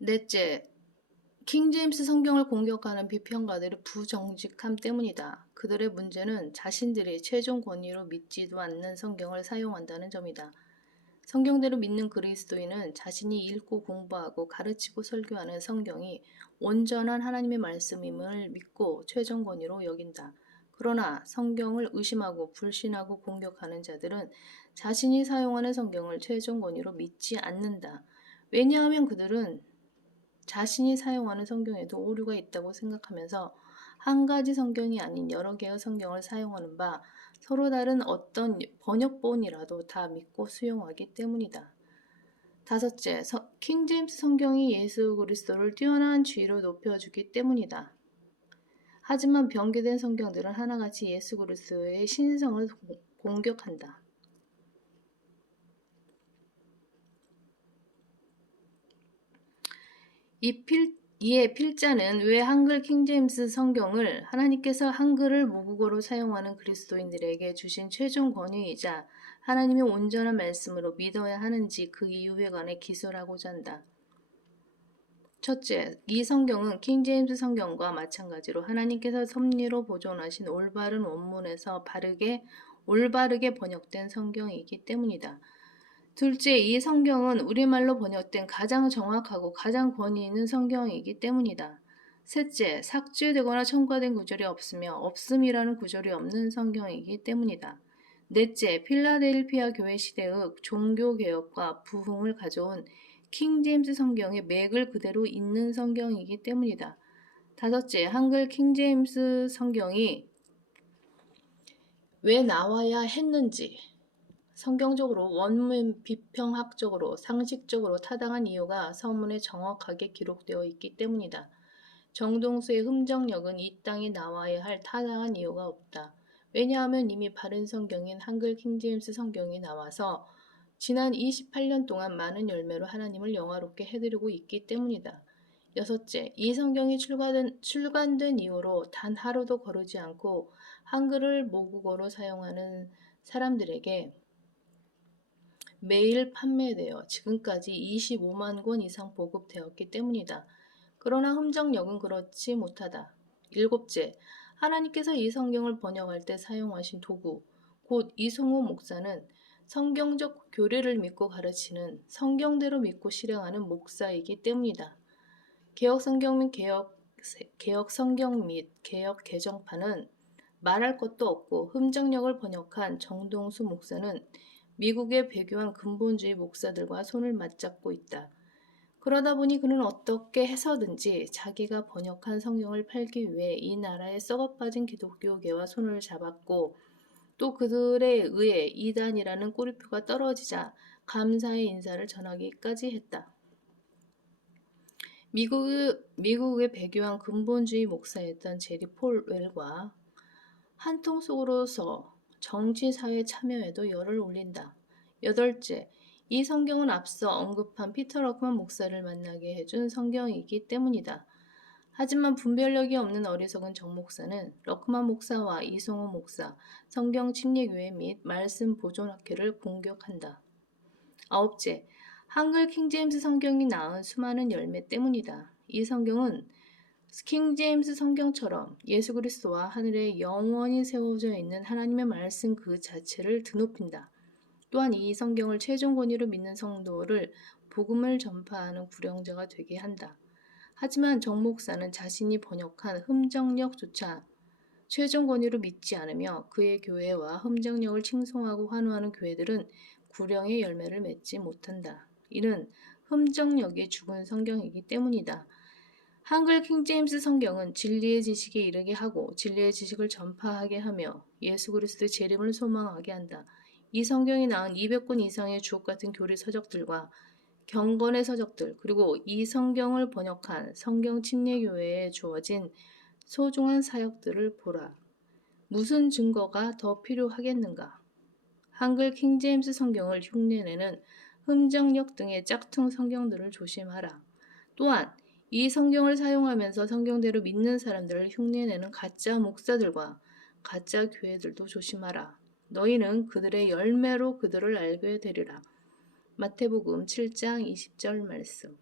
넷째, 킹제임스 성경을 공격하는 비평가들의 부정직함 때문이다. 그들의 문제는 자신들이 최종 권위로 믿지도 않는 성경을 사용한다는 점이다. 성경대로 믿는 그리스도인은 자신이 읽고 공부하고 가르치고 설교하는 성경이 온전한 하나님의 말씀임을 믿고 최종 권위로 여긴다. 그러나 성경을 의심하고 불신하고 공격하는 자들은 자신이 사용하는 성경을 최종 권위로 믿지 않는다. 왜냐하면 그들은 자신이 사용하는 성경에도 오류가 있다고 생각하면서 한 가지 성경이 아닌 여러 개의 성경을 사용하는 바 서로 다른 어떤 번역본이라도 다 믿고 수용하기 때문이다. 다섯째, 킹제임스 성경이 예수 그리스도를 뛰어난 지위로 높여주기 때문이다. 하지만 변개된 성경들은 하나같이 예수 그리스도의 신성을 공격한다. 이에 필자는 왜 한글 킹제임스 성경을 하나님께서 한글을 모국어로 사용하는 그리스도인들에게 주신 최종 권위이자 하나님의 온전한 말씀으로 믿어야 하는지 그 이유에 관해 기술하고자 한다. 첫째, 이 성경은 킹제임스 성경과 마찬가지로 하나님께서 섭리로 보존하신 올바른 원문에서 올바르게 번역된 성경이기 때문이다. 둘째, 이 성경은 우리말로 번역된 가장 정확하고 가장 권위 있는 성경이기 때문이다. 셋째, 삭제되거나 첨가된 구절이 없으며 없음이라는 구절이 없는 성경이기 때문이다. 넷째, 필라델피아 교회 시대의 종교개혁과 부흥을 가져온 킹제임스 성경의 맥을 그대로 잇는 성경이기 때문이다. 다섯째, 한글 킹제임스 성경이 왜 나와야 했는지 성경적으로 원문 비평학적으로 상식적으로 타당한 이유가 서문에 정확하게 기록되어 있기 때문이다. 정동수의 흠정역은 이 땅에 나와야 할 타당한 이유가 없다. 왜냐하면 이미 바른 성경인 한글 킹제임스 성경이 나와서 지난 28년 동안 많은 열매로 하나님을 영화롭게 해드리고 있기 때문이다. 여섯째, 이 성경이 출간된 이후로 단 하루도 거르지 않고 한글을 모국어로 사용하는 사람들에게 매일 판매되어 지금까지 25만 권 이상 보급되었기 때문이다. 그러나 흠정역은 그렇지 못하다. 일곱째, 하나님께서 이 성경을 번역할 때 사용하신 도구, 곧 이승호 목사는 성경적 교리를 믿고 가르치는 성경대로 믿고 실행하는 목사이기 때문이다. 개혁 성경 및 개혁 개정판은 말할 것도 없고 흠정역을 번역한 정동수 목사는 미국의 배교한 근본주의 목사들과 손을 맞잡고 있다. 그러다 보니 그는 어떻게 해서든지 자기가 번역한 성경을 팔기 위해 이 나라의 썩어빠진 기독교계와 손을 잡았고 또 그들에 의해 이단이라는 꼬리표가 떨어지자 감사의 인사를 전하기까지 했다. 미국의 배교한 근본주의 목사였던 제리 폴웰과 한통 속으로서 정치, 사회 참여에도 열을 올린다. 여덟째, 이 성경은 앞서 언급한 피터 럭만 목사를 만나게 해준 성경이기 때문이다. 하지만 분별력이 없는 어리석은 정 목사는 럭만 목사와 이성호 목사, 성경 침례교회 및 말씀 보존학회를 공격한다. 아홉째, 한글 킹제임스 성경이 낳은 수많은 열매 때문이다. 이 성경은 킹제임스 성경처럼 예수 그리스도와 하늘에 영원히 세워져 있는 하나님의 말씀 그 자체를 드높인다. 또한 이 성경을 최종 권위로 믿는 성도를 복음을 전파하는 구령자가 되게 한다. 하지만 정 목사는 자신이 번역한 흠정역조차 최종 권위로 믿지 않으며 그의 교회와 흠정역을 칭송하고 환호하는 교회들은 구령의 열매를 맺지 못한다. 이는 흠정역이 죽은 성경이기 때문이다. 한글 킹제임스 성경은 진리의 지식에 이르게 하고 진리의 지식을 전파하게 하며 예수 그리스도의 재림을 소망하게 한다. 이 성경이 낳은 200권 이상의 주옥같은 교리 서적들과 경건의 서적들 그리고 이 성경을 번역한 성경 침례교회에 주어진 소중한 사역들을 보라. 무슨 증거가 더 필요하겠는가? 한글 킹제임스 성경을 흉내내는 흠정역 등의 짝퉁 성경들을 조심하라. 또한 이 성경을 사용하면서 성경대로 믿는 사람들을 흉내내는 가짜 목사들과 가짜 교회들도 조심하라. 너희는 그들의 열매로 그들을 알게 되리라. 마태복음 7장 20절 말씀.